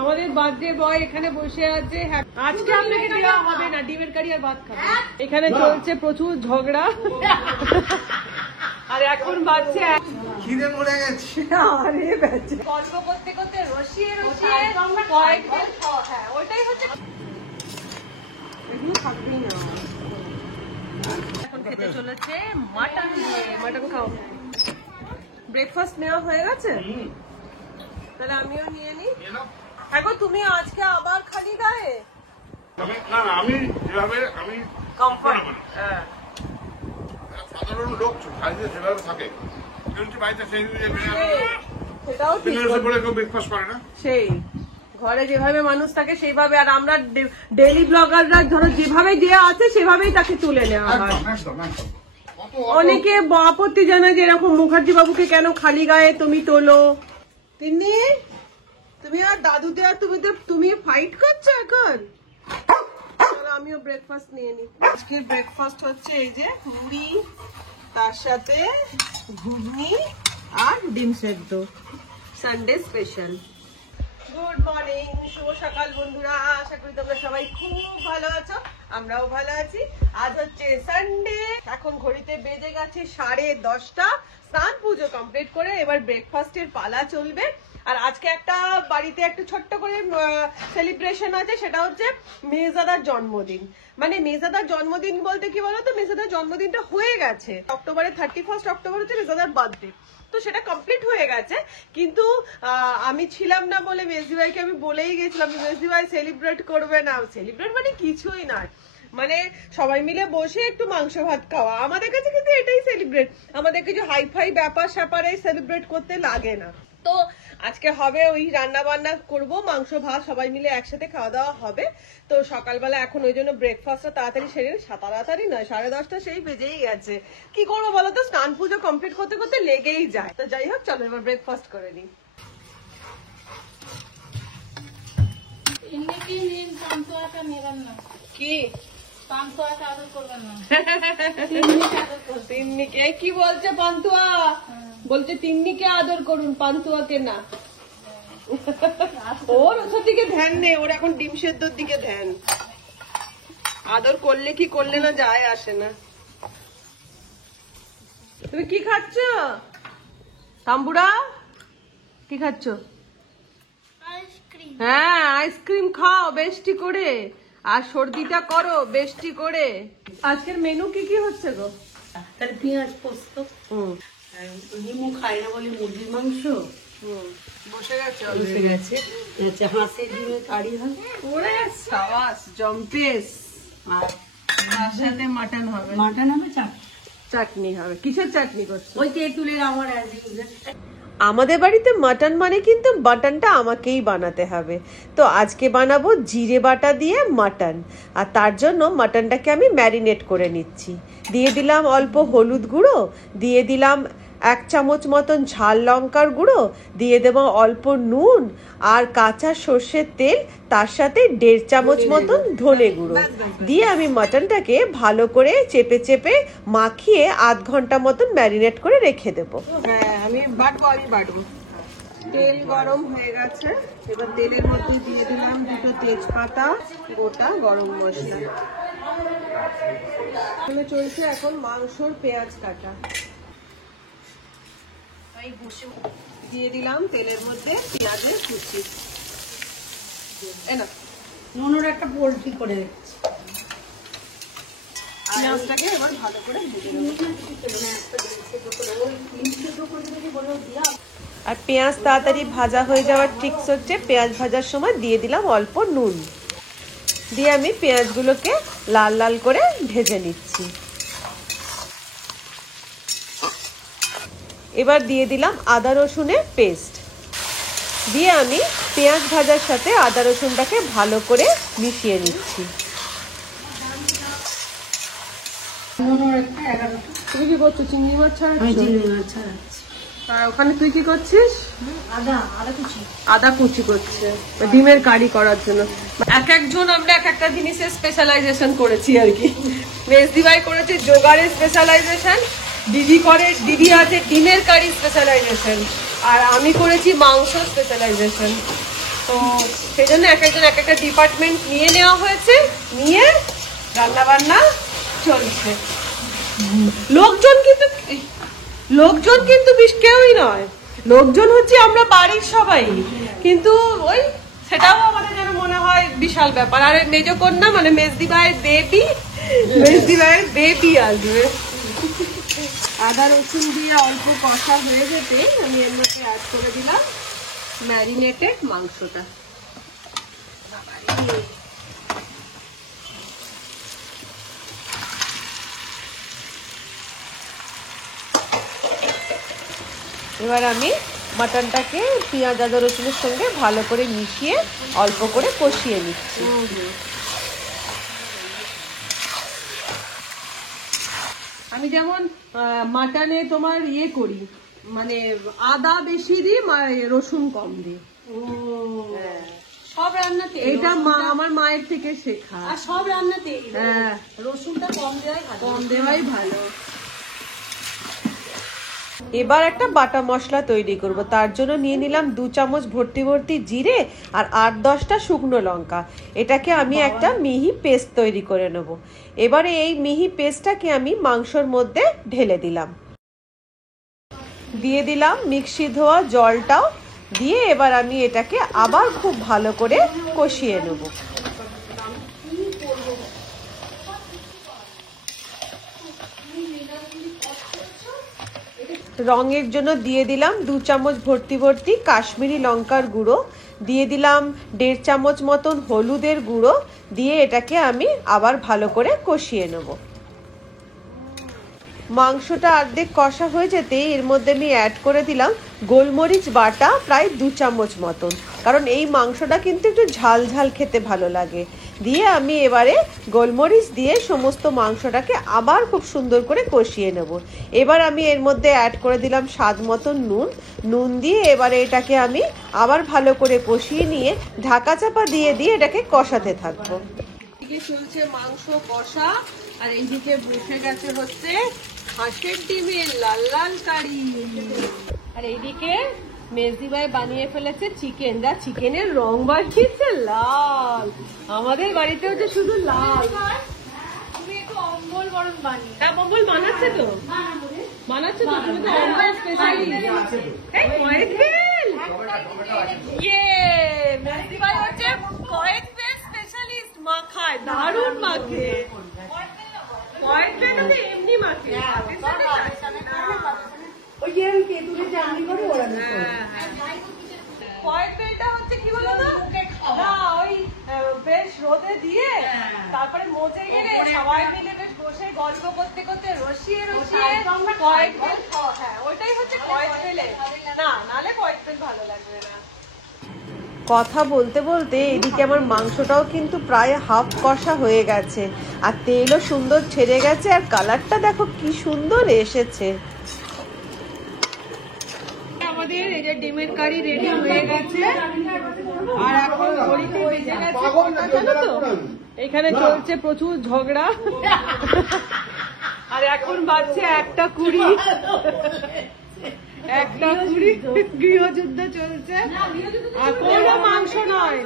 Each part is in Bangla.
আমাদের বার্থডে বয় এখানে বসে আছে। আজকে আপনাকে দেওয়া হবে না, ডিমের কারি আর ভাত খাবে। এখানে চলছে প্রচুর ঝগড়া। আর এখন বাচ্চা খিদে মরে গেছে। আরে বাচ্চা গল্প করতে করতে রসিয়ে রসিয়ে হ্যাঁ ওইটাই হচ্ছে। এগুলো থাকবেই না। এখন খেতে চলেছে মাটন। মাটন খাও। ব্রেকফাস্ট নেওয়া হয়ে গেছে? তাহলে আমিও নিয়ে নিই। এখন তুমি আজকে আবার খালি গায়ে? না না, আমি যেভাবে আমি কমফর্ট। সাধারণ লোক বাড়িতে যেভাবে থাকে বাড়িতে সেই সেটাও ঠিক। ব্রেকফাস্ট করে না, সেই ঘরে যেভাবে মানুষ থাকে সেইভাবে। আর আমরা ডেইলি ব্লগাররা ধরো যেভাবে দেওয়া আছে সেভাবেই তাকে তুলে নেওয়া হয়। অনেকে আপত্তি জানায় যে এরকম মুখার্জি বাবুকে কেন খালি গায়ে তুমি তোলো। তিন্নি তুমি আর দাদু দেওয়া তুমি ফাইট করছো এখন। আমিও ব্রেকফাস্ট নিয়ে নিই। আজকের ব্রেকফাস্ট হচ্ছে এই যে মুড়ি, তার সাথে ঘুগনি আর ডিম সেদ্ধ, সানডে স্পেশাল। গুড মর্নিং, শুভ সকাল বন্ধুরা। আশা করি তোমরা সবাই খুব ভালো আছো, আমরাও ভালো আছি। আজ হচ্ছে সানডে। এখন ঘড়িতে বেজে গেছে 10:30। স্নান পুজো কমপ্লিট করে এবার ব্রেকফাস্টের পালা চলবে। আর আজকে একটা বাড়িতে একটা ছোট্ট করে সেলিব্রেশন আছে, সেটা হচ্ছে মেজদাদার জন্মদিন। মানে মেজদাদার জন্মদিন বলতে কি বলতো, মেজদাদার জন্মদিনটা হয়ে গেছে অক্টোবরের 31 অক্টোবর হচ্ছে মেজদাদার বার্থডে। তো সেটা কমপ্লিট হয়ে গেছে, কিন্তু আমি ছিলাম না বলে মেজদি ভাইকে আমি বলেই গেছিলাম মেজদি ভাই সেলিব্রেট করবে না। সেলিব্রেট মানে কিছুই নয়, মানে সবাই মিলে বসে একটু মাংস ভাত খাওয়া। আমাদের কাছে কিন্তু এটাই সেলিব্রেট। আমাদের কিছু হাই ফাই ব্যাপার স্যাপারে সেলিব্রেট করতে লাগে না। তো আজকে হবে ওই রান্না বান্না করবো, মাংস ভাত সবাই মিলে একসাথে খাওয়া দাওয়া হবে। তো সকালবেলা এখন ওই জন্য ব্রেকফাস্টটা তাড়াতাড়ি সেরে, তাড়াতাড়ি নয় 10:30 সেই বেজেই গেছে। কি করবো বলো তো, স্নান পুজো কমপ্লিট করতে করতে লেগেই যায়। তো যাই হোক, চলো এবার ব্রেকফাস্ট করে নিই। কি তিন্নিকে কি বলছে পান্তুয়া? বলছে তিন্নিকে আদর করুন, পান্তুয়াকে না। ওর ওসব দিকে ধ্যান নেই, ওর এখন ডিম সেদ্ধর দিকে ধ্যান। আদর করলে কি করলে না যায় আসে না। তুমি কি খাচ্ছ তাম্বুরা? কি খাচ্ছ? হ্যাঁ আইসক্রিম খাও বেশি করে, আর সর্দিটা করো বেশি করে। আজকের মেনু কি কি হচ্ছে গো? তাহলে পেঁয়াজ পোস্ত, নিমু খায় না বলে মুরগির মাংস বসে গেছে বসে গেছে, হাঁসের ডিমের কারি হবে, ওরে সাবাস জম্পেস। আর তার সাথে মাটন হবে। মাটন হবে, চাটনি হবে। কিসের চাটনি করছো? ওই তেঁতুলের আমার আমাদের বাড়িতে মাটন মানে কিন্তু মাটনটা আমাকেই বানাতে হবে। তো আজকে বানাবো জিরে বাটা দিয়ে মাটন। আর তার জন্য মাটনটাকে আমি ম্যারিনেট করে নিচ্ছি। দিয়ে দিলাম অল্প হলুদ গুঁড়ো, দিয়ে দিলাম 1 চামচ মতন ঝাল লঙ্কার গুঁড়ো, দিয়ে দেবো অল্প নুন আর কাঁচা সর্ষের তেল, তার সাথে 1.5 চামচ মতন ধনে গুঁড়ো দিয়ে আমি মাটনটাকে ভালো করে চেপে চেপে মাখিয়ে 1/2 ঘন্টা মতন ম্যারিনেট করে রেখে দেবো। হ্যাঁ আমি বাটবো। তেল গরম হয়ে গেছে, এবার তেলের মধ্যে দিয়ে দিলাম 2টো তেজপাতা, গোটা গরম মশলা। চলছে এখন মাংসর পেঁয়াজ কাটা। দিয়ে দিলাম তেলের মধ্যে পেঁয়াজের কুচি। নুনের একটা পোল্ট্রি করে রেখেছি, পেঁয়াজটাকে এবার ভালো করে ভেজে নেব। আর পেঁয়াজ তাড়াতাড়ি ভাজা হয়ে যাওয়ার ট্রিক্স হচ্ছে, পেঁয়াজ ভাজার সময় দিয়ে দিলাম অল্প নুন, দিয়ে আমি পেঁয়াজগুলোকে লাল লাল করে ভেজে নিচ্ছি। এবার দিয়ে দিলাম আদা রসুনের পেস্ট, দিয়ে আমি পেঁয়াজ ভাজার সাথে আদা রসুনটাকে ভালো করে মিশিয়ে নিচ্ছি। তুমি কি করছো? চিংড়ি মাছ ছাড়াচ্ছ? আর ওখানে তুই কি করছিস? আদা কুচি করছে ডিমের কারি করার জন্য। এক একজন আমরা এক একটা জিনিসের স্পেশালাইজেশন করেছি আর কি। মেজদি ভাই করেছে জোগাড়ের স্পেশালাইজেশন, দিদি আছে ডিমের কারি স্পেশালাইজেশন, আর আমি করেছি মাংস স্পেশালাইজেশন। তো তো সেই জন্য এক একজন এক একটা ডিপার্টমেন্ট নিয়ে নেওয়া হয়েছে, নিয়ে রান্না বান্না চলছে। লোকজন কিন্তু বেশ কেউই নয়, লোকজন হচ্ছে আমরা বাড়ির সবাই, কিন্তু ওই সেটাও আমাদের যেন মনে হয় বিশাল ব্যাপার। আর মেজ কন্যা মানে মেজদি ভাইয়ের বেবি আসবে। আদা রসুন দিয়ে অল্প কষা হয়ে যেতে আমি এর মধ্যে অ্যাড করে দিলাম ম্যারিনেটেড মাংসটা। এবার আমি মাটনটাকে পেঁয়াজ আদা রসুনের সঙ্গে ভালো করে মিশিয়ে অল্প করে কষিয়ে নিচ্ছি। আমি যেমন মাটনে তোমার ইয়ে করি, মানে আদা বেশি দিই, রসুন কম দিই। সব রান্নাতে এটা আমার মায়ের থেকে শেখা। আর সব রান্নাতে হ্যাঁ, রসুনটা কম দেওয়াই ভালো। এবার একটা বাটা মশলা তৈরি করব। তার জন্য নিয়ে নিলাম 2 চামচ ভর্তি ভর্তি জিরে আর 8-10টা শুকনো লঙ্কা। এটাকে আমি একটা মিহি পেস্ট তৈরি করে নেব। এবারে এই মিহি পেস্টটাকে আমি মাংসর মধ্যে ঢেলে দিলাম, দিয়ে দিলাম মিক্সি ধোয়া জলটাও দিয়ে এবার আমি এটাকে আবার খুব ভালো করে কষিয়ে নেব। রঙের জন্য দিয়ে দিলাম 2 চামচ ভর্তি ভর্তি কাশ্মীরি লঙ্কার গুঁড়ো, দিয়ে দিলাম 1.5 চামচ মতন হলুদের গুঁড়ো, দিয়ে এটাকে আমি আবার ভালো করে কষিয়ে নেব। মাংসটা অর্ধেক কষা হয়ে যেতে এর মধ্যে আমি অ্যাড করে দিলাম গোলমরিচ বাটা প্রায় 2 চামচ মতন, কারণ এই মাংসটা কিন্তু একটু ঝাল ঝাল খেতে ভালো লাগে। দিয়ে আমি এবারে গোলমরিচ দিয়ে সমস্ত মাংসটাকে আবার খুব সুন্দর করে কষিয়ে নেব। এবার আমি এর মধ্যে অ্যাড করে দিলাম স্বাদ মতন নুন দিয়ে এবারে এটাকে আমি আবার ভালো করে কষিয়ে নিয়ে ঢাকা চাপা দিয়ে এটাকে কষাতে থাকবো। এদিকে চলছে মাংস কষা, আর এইদিকে বসে গেছে হচ্ছে হাঁসের ডিমের লাল লাল কারি। আর এইদিকে মেজদি ভাই বানিয়ে ফেলেছে চিকেন, যা চিকেনের রং বাড়িয়েছে লাল। আমাদের বাড়িতে হচ্ছে শুধু লাল। তুমি একটু অম্বল বরং বানিয়ে হ্যাঁ, অম্বল বানাচ্ছে তো, তুমি তো অম্বল স্পেশালিস্ট। এই কয়েক তেল, মেজদি ভাই হচ্ছে কয়েক তেল স্পেশালিস্ট, মাখায় দারুণ মাখে। কয়েক তেল তো এমনি মাখে, ওই যে তেঁতুলের চাটনি করে ওরা কয়েক তেলটা হচ্ছে কি বলো না, ওই বেশ রোদে দিয়ে তারপরে মজে গেলে সবাই মিলে বেশ বসে গল্প করতে করতে রসিয়ে কয়েক তেল, হ্যাঁ ওইটাই হচ্ছে কয়েক তেলে, নালে কয়েক তেল ভালো লাগবে না। কথা বলতে বলতে এদিকে আমার মাংসটাও কিন্তু প্রায় হাফ কষা হয়ে গেছে, আর তেলও সুন্দর ছেড়ে গেছে, আর কালারটা দেখো কি সুন্দর এসেছে। আমাদের এই যে ডিমের কারি রেডি হয়ে গেছে, আর এখন ঘড়িতে বেজে গেছে কটা জানো তো? এখানে চলছে প্রচুর ঝগড়া, আর এখন বাজছে 1:20। 1:20 গৃহযুদ্ধ চলছে, আর কোনো মাংস নয়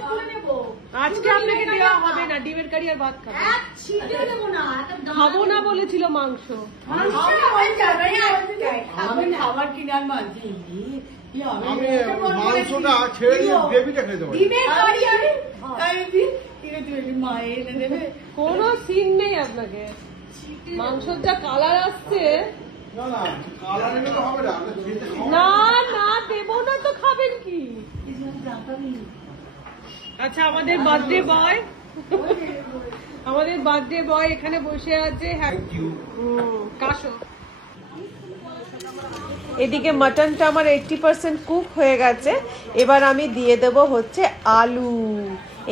আজকে। আপনাকে দেওয়া হবে না ডিমের কারি আর ভাত খাবো না বলেছিল মাংস। খাবার কিনার মাঝে মাংসটা ছেড়ে দিয়ে গ্রেভিটা খেতে পারি। মায়ের এনে দেবে, কোনো সিন নেই আপনাকে। মাংসর যা কালার আসছে, না দেবো না তো খাবেন কি? আচ্ছা, আমাদের বার্থডে বয় এখানে বসে আছে। কাশো। এদিকে মাটনটা আমার 80% কুক হয়ে গেছে। এবার আমি দিয়ে দেব হচ্ছে আলু।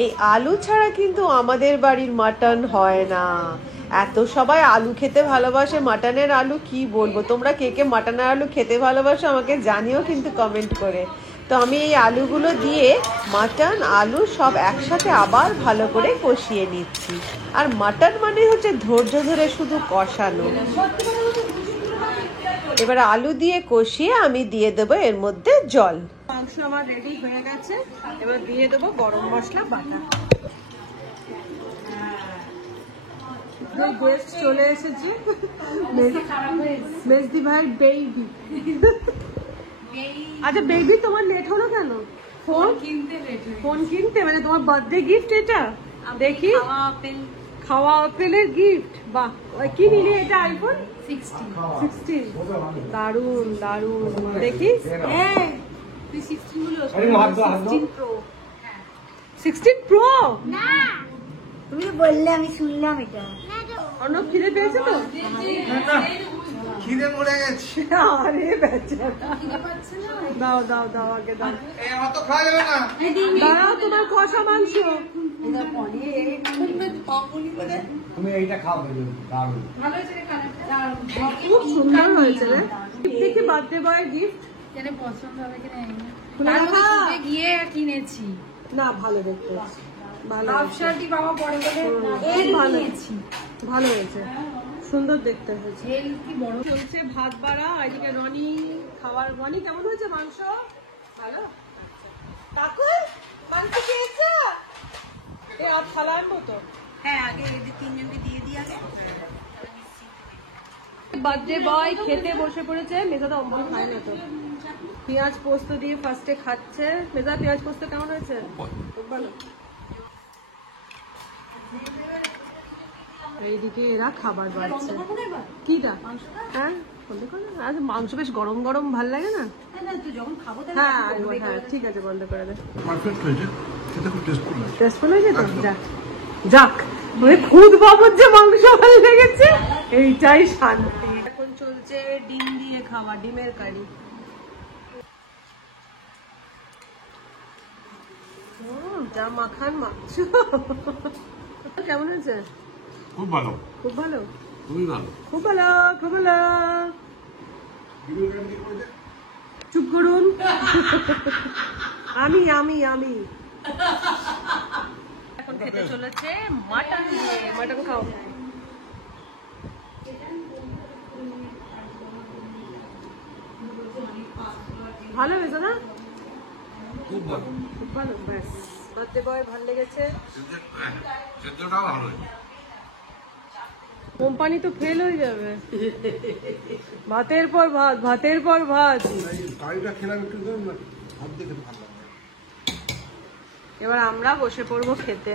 এই আলু ছাড়া কিন্তু আমাদের বাড়ির মাটন হয় না। এত সবাই আলু খেতে ভালোবাসে, মাটনের আলু কি বলবো। তোমরা কে কে মাটনের আলু খেতে ভালোবাসো আমাকে জানিও কিন্তু কমেন্ট করে। তো আমি এই আলুগুলো দিয়ে মাটন আলু সব একসাথে আবার ভালো করে কষিয়ে নিচ্ছি। আর মাটন মানে হচ্ছে ধৈর্য ধরে শুধু কষানো। এবার আলু দিয়ে কষিয়ে আমি দিয়ে দেবো এর মধ্যে জল। মাংস আমার রেডি হয়ে গেছে, এবার দিয়ে দেবো গরম মশলা বাটা। গেস্ট চলে এসেছে, মেজদি ভাই বেবি। আচ্ছা বেবি, তোমার লেট হলো কেন? ফোন কিনতে মানে তোমার বার্থডে গিফট এটা? দেখি, খাওয়া আপেলের গিফট। বাহ, কি নিলি এটা? আইফোন 16। দারুন দারুন, দেখি। 16 প্রো? তুমি বললে আমি শুনলাম এটা। অর্ণব খিদে পেয়েছে তো? খিদে মরে গেছে। আরে বেচারা, দাও দাও দাও, আগে দাও। অত খাওয়া যাবে না। দাঁড়াও, তোমার কষা মাংস। তুমি এইটা খাও, দারুণ। খুব সুন্দর হয়েছে রে। দেখি বার্থডে বয়ের গিফট পছন্দ হবে কিনা গিয়ে কিনেছি। না, ভালো দেখতে, ভালো শার্টই বাবা পরে বলে ভালো ভালো হয়েছে, সুন্দর দেখতে হয়েছে। কি বড় চলছে ভাত বাড়া, এদিকে রনি খাবার। রনি কেমন হয়েছে মাংস? ভালো। কাকু মাংস খেয়েছে? এ আর থালা আনবো তো? হ্যাঁ, আগে এদের তিনজনকে দিয়ে দিই আগে। বার্থডে বয় খেতে বসে পড়েছে। মেজাদা অম্বল খায় না তো। পেঁয়াজ পোস্ত দিয়ে ফার্স্টে খাচ্ছে। মেজা, পেঁয়াজ পোস্ত কেমন হয়েছে? খুব ভালো। এইদিকে এরা খাবার বাড়ছে। কিটা? হ্যাঁ, আজ মাংস বেশ গরম গরম ভাল লাগে না? হ্যাঁ হ্যাঁ, ঠিক আছে, বন্ধ করে দে। পারফেক্ট হয়েছে, খেতে খুব টেস্টফুল হয়েছে। টেস্টফুল হয়েছে তো? যাক, মানে খুদ বাবুর যে মাংস ভালো লেগেছে, এইটাই শান্তি। এখন চলছে ডিম দিয়ে খাওয়া, ডিমের কারি। যা মাখান মাংস। কেমন হয়েছে? খুব ভালো, খুব ভালো, খুবই ভালো। খুব ভালো, খুব ভালো। চুপ করুন। আমি আমি আমি এখন খেতে চলেছে মাটন দিয়ে। মাটন খাও। ভালো হয়েছে না? খুব ভালো, খুব ভালো। ব্যাস, বার্থডে বয় ভালো লেগেছে। সেদ্ধটাও ভালো হয়েছে। কোম্পানি তো ফেল হয়ে যাবে। ভাতের পর ভাত, ভাতের পর ভাত। কারিটা খেলাম একটু, ভাত দেখে ভালো লাগে। এবার আমরা বসে পড়বো খেতে।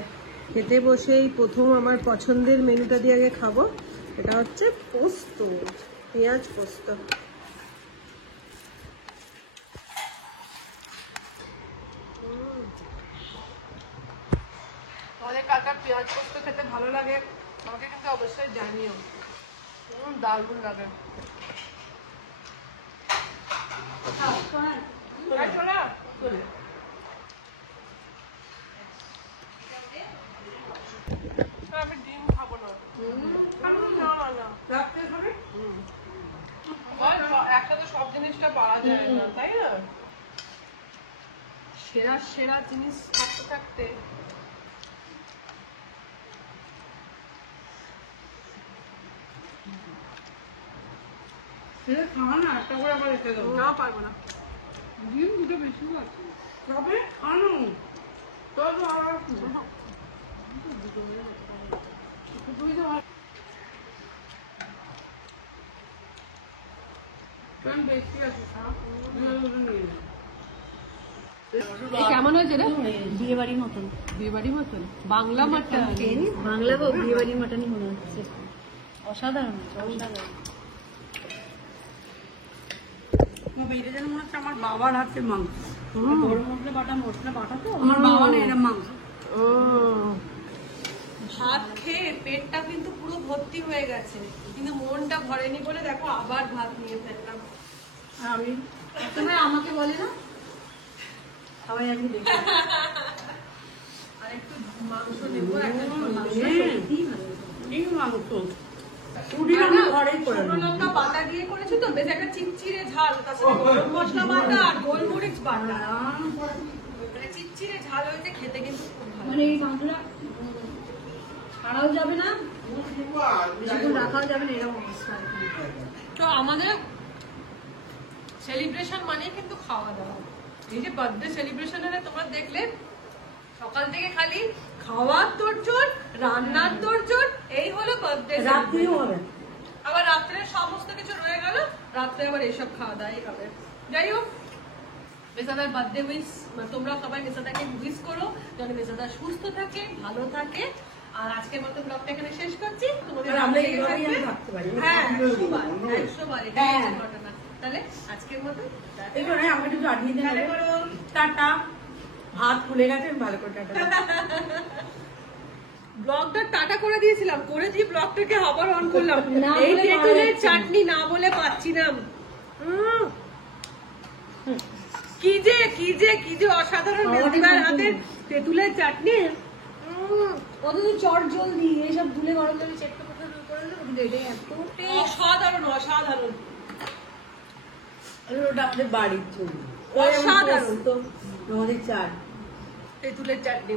খেতে বসেই প্রথম আমার পছন্দের মেনুটা দিয়ে আগে খাবো। এটা হচ্ছে পোস্ত, পেঁয়াজ পোস্ত। আমাদের কাকার পেঁয়াজ পোস্ত খেতে ভালো লাগে, আমাকে কিন্তু অবশ্যই জানিও। দারুণ লাগে। আমি ডিম খাবো না। একসাথে সব জিনিসটা পাওয়া যায় না, তাই না? সেরা সেরা জিনিস থাকতে থাকতে খাওয়া না, একটা করে আবার রেখে দেবো। না, পারবো না। ডিম দুটো বেশি আছে। তবে আনো কেমন হয়েছে রে? বিয়ে বাড়ির মতন, বিয়ে বাড়ির মতন বাংলা মাটন। বাংলা বিয়ে বাড়ির মতনই মনে হচ্ছে। অসাধারণ, অসাধারণ। এটা যেন মনে হচ্ছে আমার বাবার হাতের মাংস। গরম মশলা বাটা তো আমার বাবা না এরকম মাংস। ভাত খেয়ে পেটটা কিন্তু পুরো ভর্তি হয়ে গেছে, কিন্তু মনটা ভরেনি বলে দেখো আবার ভাত নিয়ে ফেললাম। আমি তোমার আমাকে বলে না, সবাই আজকে দেখি। আর একটু মাংস নেবো, একটা এই মাংস শুকনো লঙ্কা বাটা দিয়ে করেছি তো, বেশ একটা চিটচিড়ে ঝাল, তার সাথে গরম মশলা বাটা আর গোলমরিচ বাটা, মানে চিটচিড়ে ঝাল হয়েছে, খেতে কিন্তু খুব ভালো। মানে এই মাংসটা ছাড়াও যাবে না, বেশিক্ষণ রাখাও যাবে না, এরকম অবস্থা। তো আমাদের সেলিব্রেশন মানে কিন্তু খাওয়া দাওয়া। এই যে বার্থডে সেলিব্রেশনে তোমরা দেখলে সকাল থেকে খালি খাওয়ার তোড়জোড়, রান্নার তোড়জোড়, এই হলো বার্থডে। রাত্রিও হবে, আবার রাত্রে সমস্ত কিছু রয়ে গেল, রাত্রে আবার এইসব খাওয়া দাওয়াই হবে। যাই হোক, মেসাদার বার্থডে উইশ, তোমরা সবাই মেসাদাকে উইশ করো যেন মেসাদা সুস্থ থাকে, ভালো থাকে। আর আজকের মতো ব্লগটা এখানে শেষ করছি। তোমাদের আর আমরা ভালো লেগে এইভাবেই থাকবে। থাকতে পারি। হ্যাঁ, 100 বার এটাই হ্যাঁ। হচ্ছে ঘটনা। তাহলে আজকের মতো এই জন্য আমাকে একটু চাটনি দিয়ে টাটা নেবে। করো। টাটা। ভাত ফুলে গেছে, আমি ভালো করে টাটা। ব্লগটা টাটা করে দিয়েছিলাম, করে দিয়ে ব্লগটাকে আবার অন করলাম। না এই বলে তেঁতুলের পারা যাচ্ছে না। চাটনি না বলে পাচ্ছি না। কি যে অসাধারণ খাওয়াটা মেজদিদার সম্পূর্ণ। হাতের তেঁতুলের চাটনি। কতদিন চট জলদি এইসব ধুলে গরম জলে চেটকে করে নেবো, কিন্তু এটাই এত অসাধারণ অসাধারণ। ওটা আমাদের বাড়ির জন্য অসাধারণ। তো আমাদের চাট তেঁতুলের চাটনি।